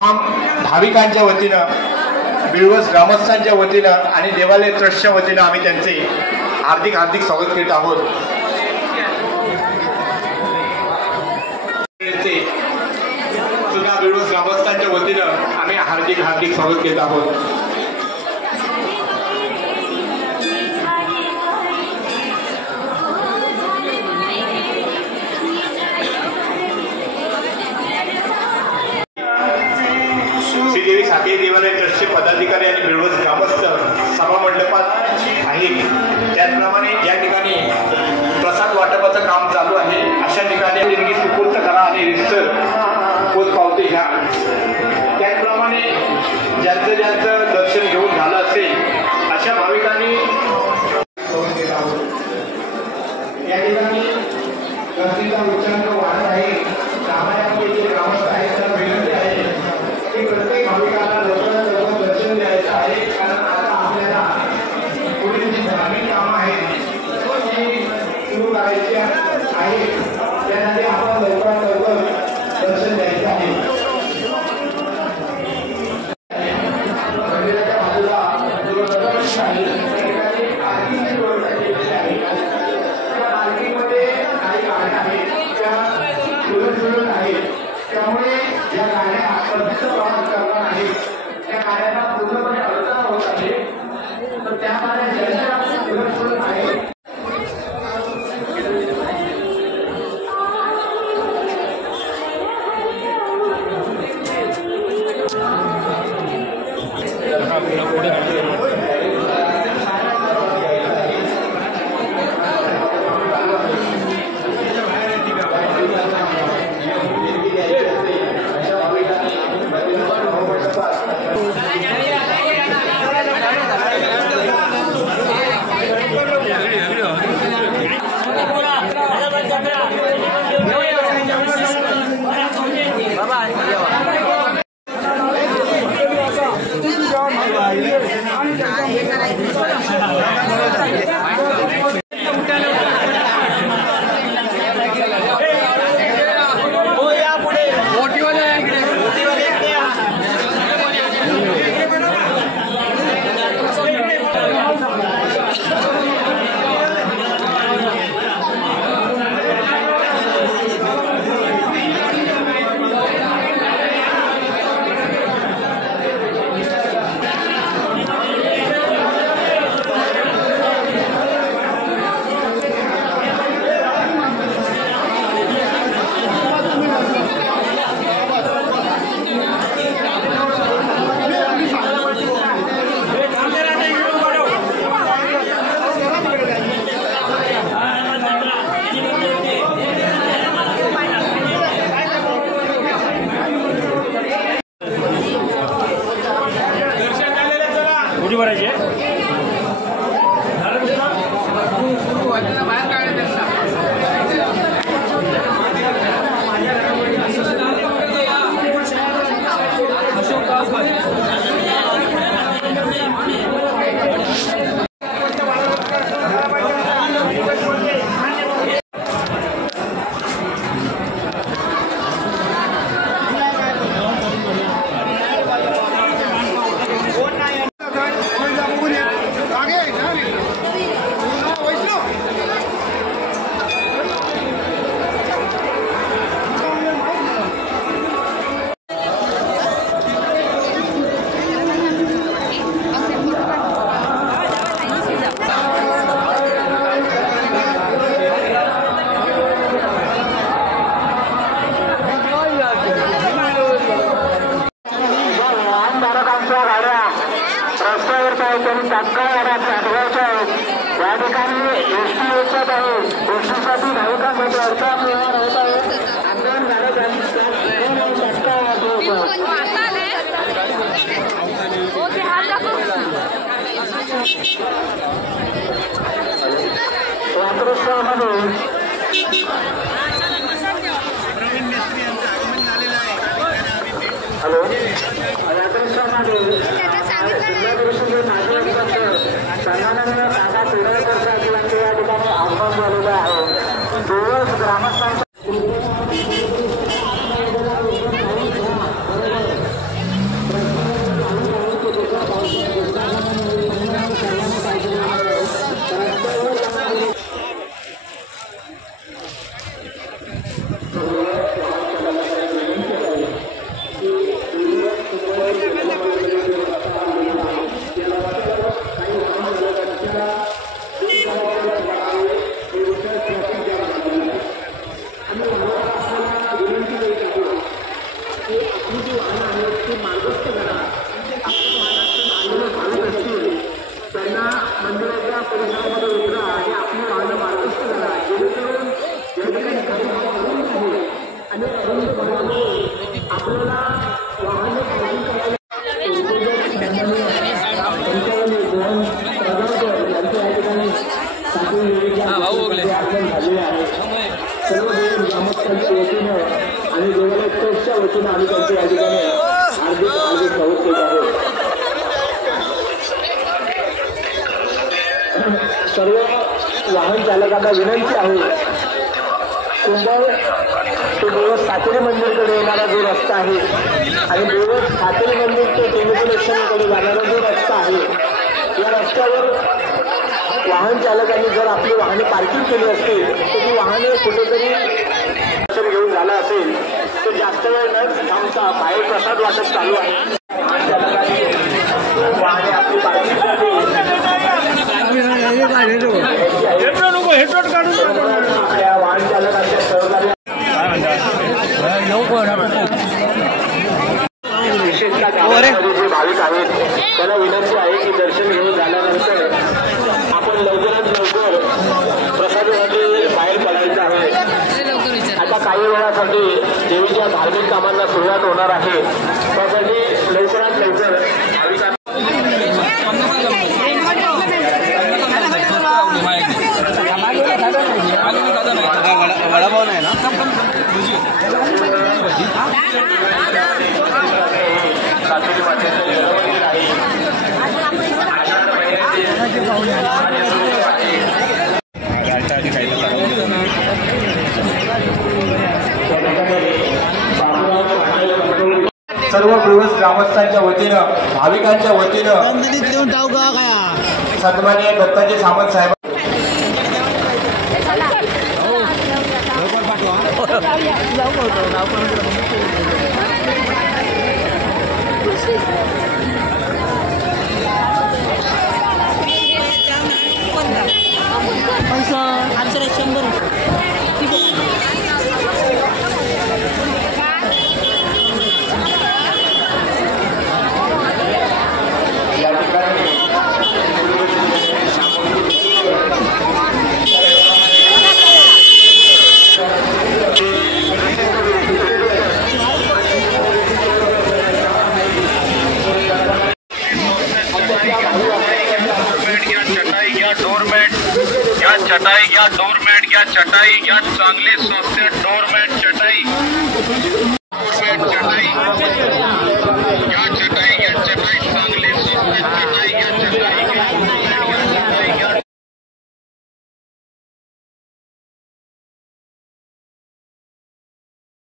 भाविकांच्या वतीनं, बिळवस ग्रामस्थांच्या वतीनं आणि देवालय ट्रस्टच्या वतीनं आम्ही त्यांचे हार्दिक स्वागत करीत आहोत। सुद्धा बिळवस ग्रामस्थांच्या वतीनं आम्ही हार्दिक स्वागत करीत आहोत। श्रीदेवी साखळी देवालय ट्रस्टचे पदाधिकारी आणि बिळवस ग्रामस्थ सभा मंडपात आहेत। त्याचप्रमाणे ज्या ठिकाणी प्रसाद वाटपाचं काम चालू आहे अशा ठिकाणी देणगी सुपूर्द करा आणि रिस्टर पोच पावते घ्या। त्याचप्रमाणे ज्यांचं दर्शन घेऊन झालं असेल अशा भाविकांनी या ठिकाणी गर्दीचा उच्चांक वाढत आहे। सामान्यामध्ये जे ग्रामस्थ आहेत त्यांना विनंती आहे की प्रत्येक भाविकांना लवकरात लवकर दर्शन द्यायचं आहे, कारण आता आपल्याला पुढील जी धार्मिक कामं आहेत ती सुरू करायची आहे, त्यासाठी आपण लवकरात लवकर दर्शन द्यायचं आहे। मंदिराच्या बाजूला जो रथमंच आहे त्या ठिकाणी पार्किंगची व्यवस्था केलेली आहे। त्या पार्किंगमध्ये काही गाड्या आहेत त्या उलट आहेत, त्यामुळे या गाड्या आकर्षित प्रवास करणार आहेत, त्या गाड्यांना पूर्णपणे अडचण होत आहे, तर त्या गाड्या ज्यांच्या उलट आहेत आणि देवालय ट्रस्टच्या वतीनं आम्ही त्यांचे या ठिकाणी हार्दिक स्वागत केलं आहे। सर्व वाहन चालकांना विनंती आहे, कुंभार ते देवस्थ सातेरी मंदिरकडे येणारा जो रस्ता आहे आणि देवस्थ सातेरी मंदिर ते डेम्युलेशनकडे जाणारा जो रस्ता आहे, या रस्त्यावर वाहन चालकांनी जर आपली वाहने पार्किंग केली असतील तर ती वाहने कुठेतरी दर्शन घेऊन झालं असेल तर जास्त वेळ न थांबता बाहेर प्रसाद वाटप चालू आहे। वाहन चालकांनी वाहने आपली पार्किंग करते आपल्या वाहन चालकांच्या सहकार्य विशेषतः जे भाविक आहेत त्यांना विनंती आहे की दर्शन घेऊन झाल्यानंतर आपण लवकरात लवकर प्रसादासाठी बाहेर पडायचं आहे। आता काही वेळासाठी देवीच्या धार्मिक कामांना सुरुवात होणार आहे, त्यासाठी लवकरात लवकर भाविकांना वडापाव नाही ना सातेरी मातेचं जलमंदिर आहे। सर्व ग्रामस्थांच्या वतीनं भाविकांच्या वतीनं सन्माननीय दत्ताजी सामंत साहेब चटाई घ्या, डोरमॅट घ्या, चटाई घ्या, चांगली स्वस्त डोरमॅट चटाई, डोरमॅट चटाई।